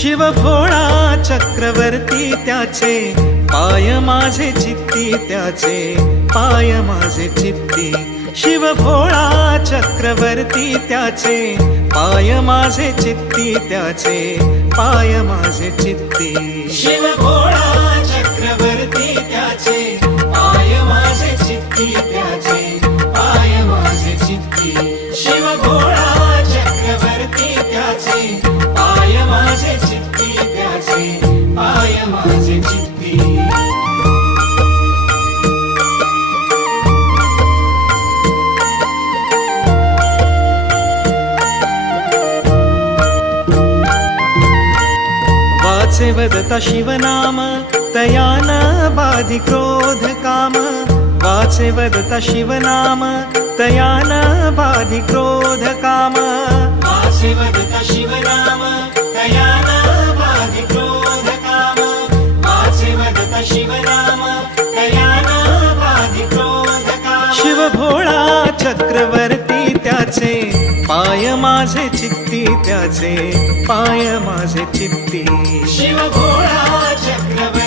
शिव भोळा चक्रवर्ती त्याचे पाय माझे चित्ती त्याचे पाय माझे चित्ती शिव भोळा चक्रवर्ती त्याचे पाय माझे चित्ती त्याचे पाय माझे चित्ती शिव भोळा चक्रवर्ती त्याचे पाय माझे चित्ती त्याचे पाय माझे चित्ती शिव भोळा चक्रवर्ती त्याचे पाय माझे चित्ती त्याचे पाय माझे चित्ती वाचे वदता शिवनाम तयान बाधी क्रोध काम वाचे वदता शिवनाम तयान बाधी क्रोध काम वाचे वदता शिवनाम तयान बाधी क्रोध काम वाचे वदता शिवनाम तयान बाधी क्रोध काम शिव भोळा चक्रवर्ती त्याचे पाय माझे चित्ती त्याचे पाय माझे चित्ती शिव भोळा चक्रवर्ती